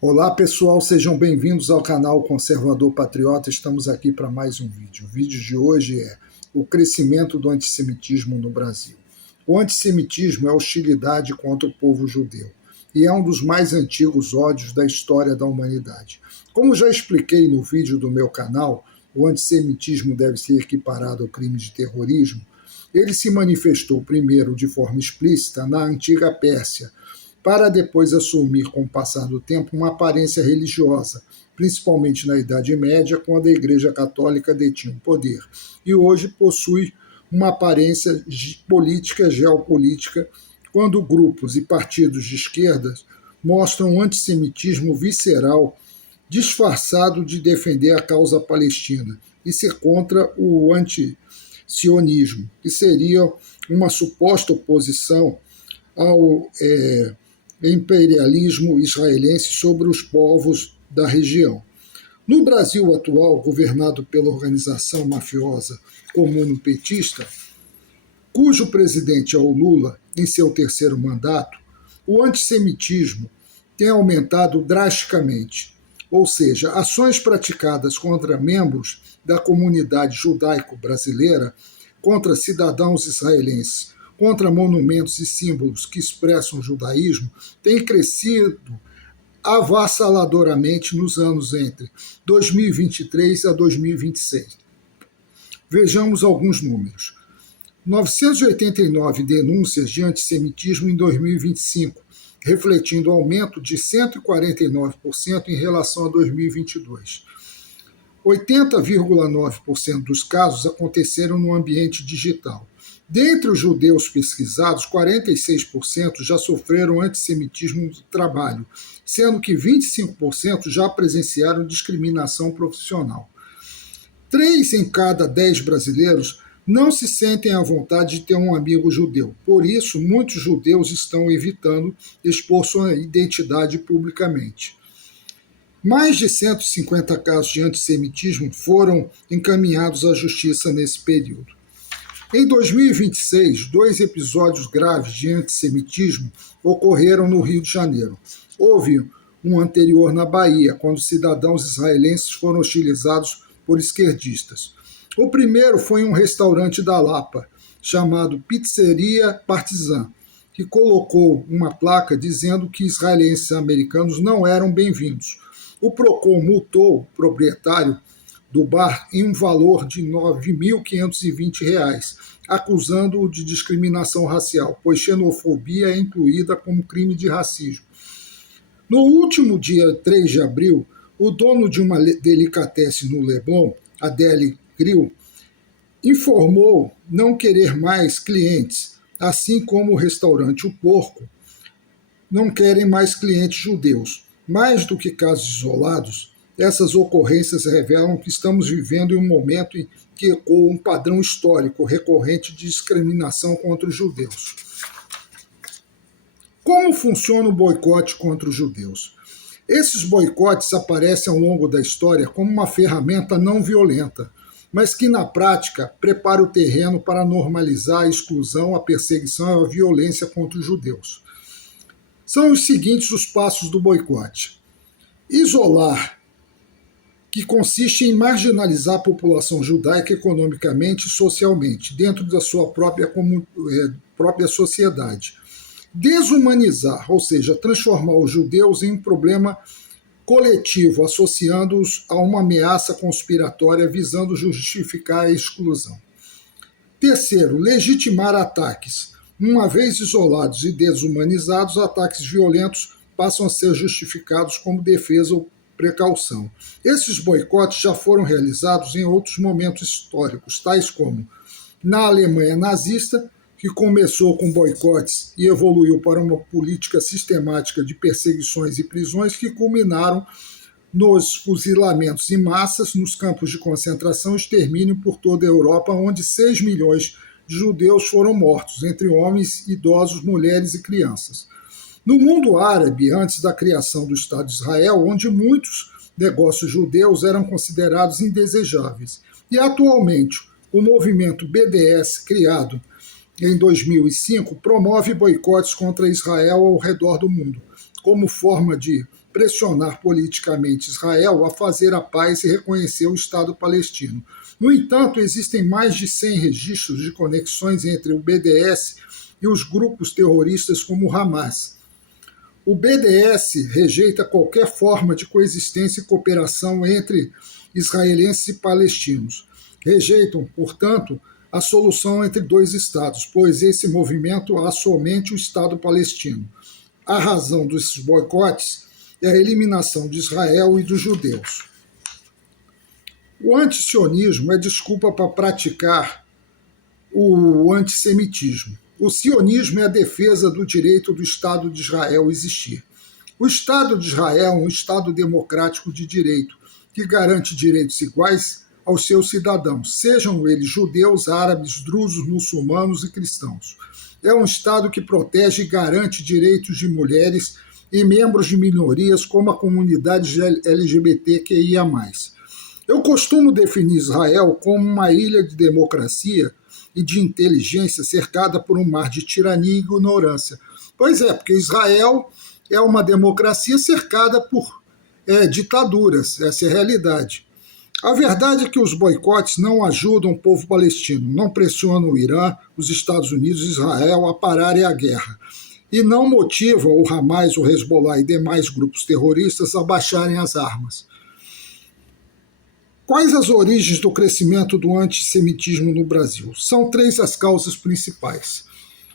Olá pessoal, sejam bem-vindos ao canal Conservador Patriota. Estamos aqui para mais um vídeo. O vídeo de hoje é o crescimento do antissemitismo no Brasil. O antissemitismo é a hostilidade contra o povo judeu e é um dos mais antigos ódios da história da humanidade. Como já expliquei no vídeo do meu canal, o antissemitismo deve ser equiparado ao crime de terrorismo. Ele se manifestou primeiro de forma explícita na antiga Pérsia, para depois assumir, com o passar do tempo, uma aparência religiosa, principalmente na Idade Média, quando a Igreja Católica detinha o poder, e hoje possui uma aparência política, geopolítica, quando grupos e partidos de esquerda mostram um antissemitismo visceral, disfarçado de defender a causa palestina e ser contra o anti-sionismo, que seria uma suposta oposição ao imperialismo israelense sobre os povos da região. No Brasil atual, governado pela organização mafiosa comuno-petista, cujo presidente é o Lula, em seu terceiro mandato, o antissemitismo tem aumentado drasticamente, ou seja, ações praticadas contra membros da comunidade judaico-brasileira, contra cidadãos israelenses, contra monumentos e símbolos que expressam o judaísmo, tem crescido avassaladoramente nos anos entre 2023 a 2026. Vejamos alguns números. 989 denúncias de antissemitismo em 2025, refletindo aumento de 149% em relação a 2022. 80,9% dos casos aconteceram no ambiente digital. Dentre os judeus pesquisados, 46% já sofreram antissemitismo no trabalho, sendo que 25% já presenciaram discriminação profissional. 3 em cada 10 brasileiros não se sentem à vontade de ter um amigo judeu. Por isso, muitos judeus estão evitando expor sua identidade publicamente. Mais de 150 casos de antissemitismo foram encaminhados à justiça nesse período. Em 2026, 2 episódios graves de antissemitismo ocorreram no Rio de Janeiro. Houve um anterior na Bahia, quando cidadãos israelenses foram hostilizados por esquerdistas. O primeiro foi em um restaurante da Lapa, chamado Pizzeria Partizan, que colocou uma placa dizendo que israelenses e americanos não eram bem-vindos. O Procon multou o proprietário do bar em um valor de R$ 9.520, acusando-o de discriminação racial, pois xenofobia é incluída como crime de racismo. No último dia 3 de abril, o dono de uma delicatessen no Leblon, a Deli Grill, informou não querer mais clientes, assim como o restaurante O Porco não querem mais clientes judeus. Mais do que casos isolados, essas ocorrências revelam que estamos vivendo em um momento em que ecoa um padrão histórico recorrente de discriminação contra os judeus. Como funciona o boicote contra os judeus? Esses boicotes aparecem ao longo da história como uma ferramenta não violenta, mas que na prática prepara o terreno para normalizar a exclusão, a perseguição e a violência contra os judeus. São os seguintes os passos do boicote. Isolar, que consiste em marginalizar a população judaica economicamente e socialmente, dentro da sua própria sociedade. Desumanizar, ou seja, transformar os judeus em um problema coletivo, associando-os a uma ameaça conspiratória visando justificar a exclusão. Terceiro, legitimar ataques. Uma vez isolados e desumanizados, ataques violentos passam a ser justificados como defesa ou precaução. Esses boicotes já foram realizados em outros momentos históricos, tais como na Alemanha nazista, que começou com boicotes e evoluiu para uma política sistemática de perseguições e prisões que culminaram nos fuzilamentos em massas nos campos de concentração e extermínio por toda a Europa, onde 6 milhões de judeus foram mortos, entre homens, idosos, mulheres e crianças. No mundo árabe, antes da criação do Estado de Israel, onde muitos negócios judeus eram considerados indesejáveis. E atualmente, o movimento BDS, criado em 2005, promove boicotes contra Israel ao redor do mundo, como forma de pressionar politicamente Israel a fazer a paz e reconhecer o Estado palestino. No entanto, existem mais de 100 registros de conexões entre o BDS e os grupos terroristas como o Hamas. O BDS rejeita qualquer forma de coexistência e cooperação entre israelenses e palestinos. Rejeitam, portanto, a solução entre dois estados, pois esse movimento há somente o Estado palestino. A razão desses boicotes é a eliminação de Israel e dos judeus. O antisionismo é desculpa para praticar o antissemitismo. O sionismo é a defesa do direito do Estado de Israel existir. O Estado de Israel é um Estado democrático de direito, que garante direitos iguais aos seus cidadãos, sejam eles judeus, árabes, drusos, muçulmanos e cristãos. É um Estado que protege e garante direitos de mulheres e membros de minorias, como a comunidade LGBTQIA+. Eu costumo definir Israel como uma ilha de democracia e de inteligência cercada por um mar de tirania e ignorância. Pois é, porque Israel é uma democracia cercada por ditaduras, essa é a realidade. A verdade é que os boicotes não ajudam o povo palestino, não pressionam o Irã, os Estados Unidos e Israel a pararem a guerra, e não motivam o Hamas, o Hezbollah e demais grupos terroristas a baixarem as armas. Quais as origens do crescimento do antissemitismo no Brasil? São 3 as causas principais.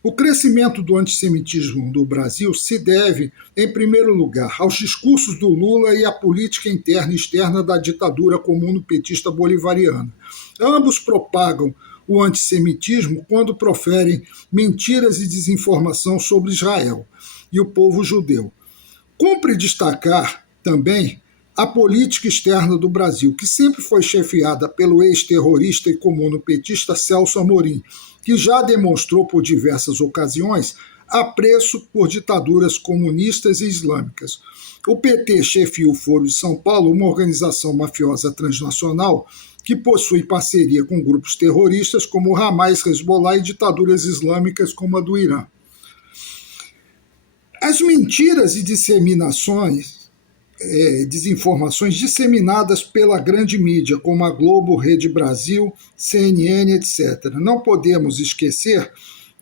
O crescimento do antissemitismo no Brasil se deve, em primeiro lugar, aos discursos do Lula e à política interna e externa da ditadura comuno-petista bolivariana. Ambos propagam o antissemitismo quando proferem mentiras e desinformação sobre Israel e o povo judeu. Cumpre destacar também a política externa do Brasil, que sempre foi chefiada pelo ex-terrorista e comuno-petista Celso Amorim, que já demonstrou por diversas ocasiões apreço por ditaduras comunistas e islâmicas. O PT chefia o Foro de São Paulo, uma organização mafiosa transnacional que possui parceria com grupos terroristas como o Hamas, Hezbollah e ditaduras islâmicas como a do Irã. As mentiras e desinformações disseminadas pela grande mídia, como a Globo, Rede Brasil, CNN, etc. Não podemos esquecer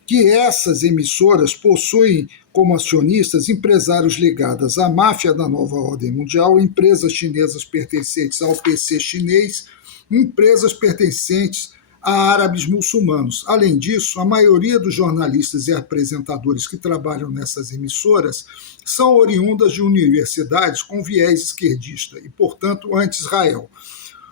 que essas emissoras possuem como acionistas empresários ligados à máfia da nova ordem mundial, empresas chinesas pertencentes ao PC chinês, empresas pertencentes a árabes muçulmanos. Além disso, a maioria dos jornalistas e apresentadores que trabalham nessas emissoras são oriundas de universidades com viés esquerdista e, portanto, anti-Israel.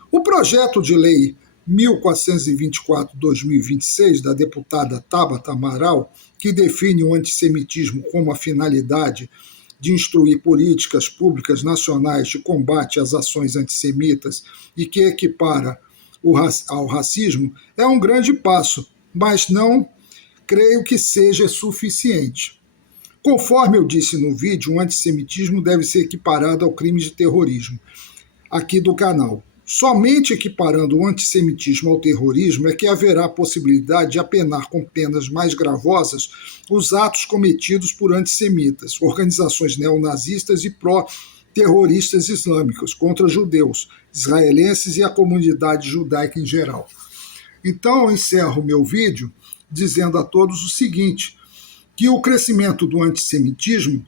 O projeto de lei 1424/2026, da deputada Tabata Amaral, que define o antissemitismo como a finalidade de instruir políticas públicas nacionais de combate às ações antissemitas e que equipara ao racismo, é um grande passo, mas não creio que seja suficiente. Conforme eu disse no vídeo, o antissemitismo deve ser equiparado ao crime de terrorismo aqui do canal. Somente equiparando o antissemitismo ao terrorismo é que haverá a possibilidade de apenar com penas mais gravosas os atos cometidos por antissemitas, organizações neonazistas e pró-terroristas islâmicos contra judeus, israelenses e a comunidade judaica em geral. Então eu encerro meu vídeo dizendo a todos o seguinte, que o crescimento do antissemitismo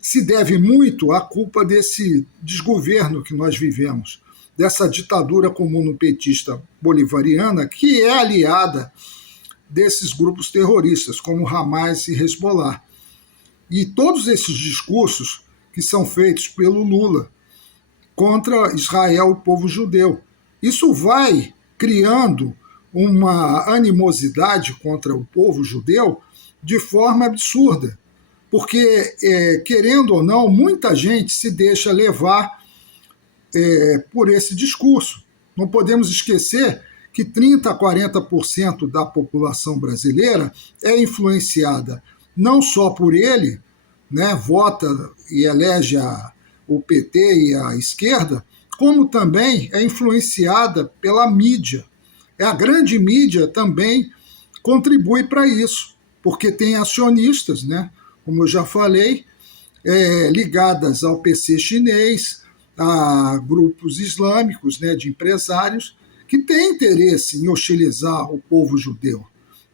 se deve muito à culpa desse desgoverno que nós vivemos, dessa ditadura comuno-petista bolivariana, que é aliada desses grupos terroristas, como Hamas e Hezbollah. E todos esses discursos que são feitos pelo Lula contra Israel e o povo judeu. Isso vai criando uma animosidade contra o povo judeu de forma absurda, porque, querendo ou não, muita gente se deixa levar por esse discurso. Não podemos esquecer que 30% a 40% da população brasileira é influenciada não só por ele, vota e elege o PT e a esquerda, como também é influenciada pela mídia. A grande mídia também contribui para isso, porque tem acionistas, como eu já falei, ligadas ao PC chinês, a grupos islâmicos, né, de empresários, que têm interesse em hostilizar o povo judeu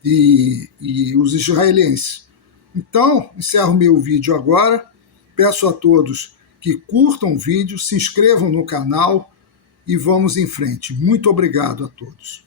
e os israelenses. Então, encerro meu vídeo agora. Peço a todos que curtam o vídeo, se inscrevam no canal e vamos em frente. Muito obrigado a todos.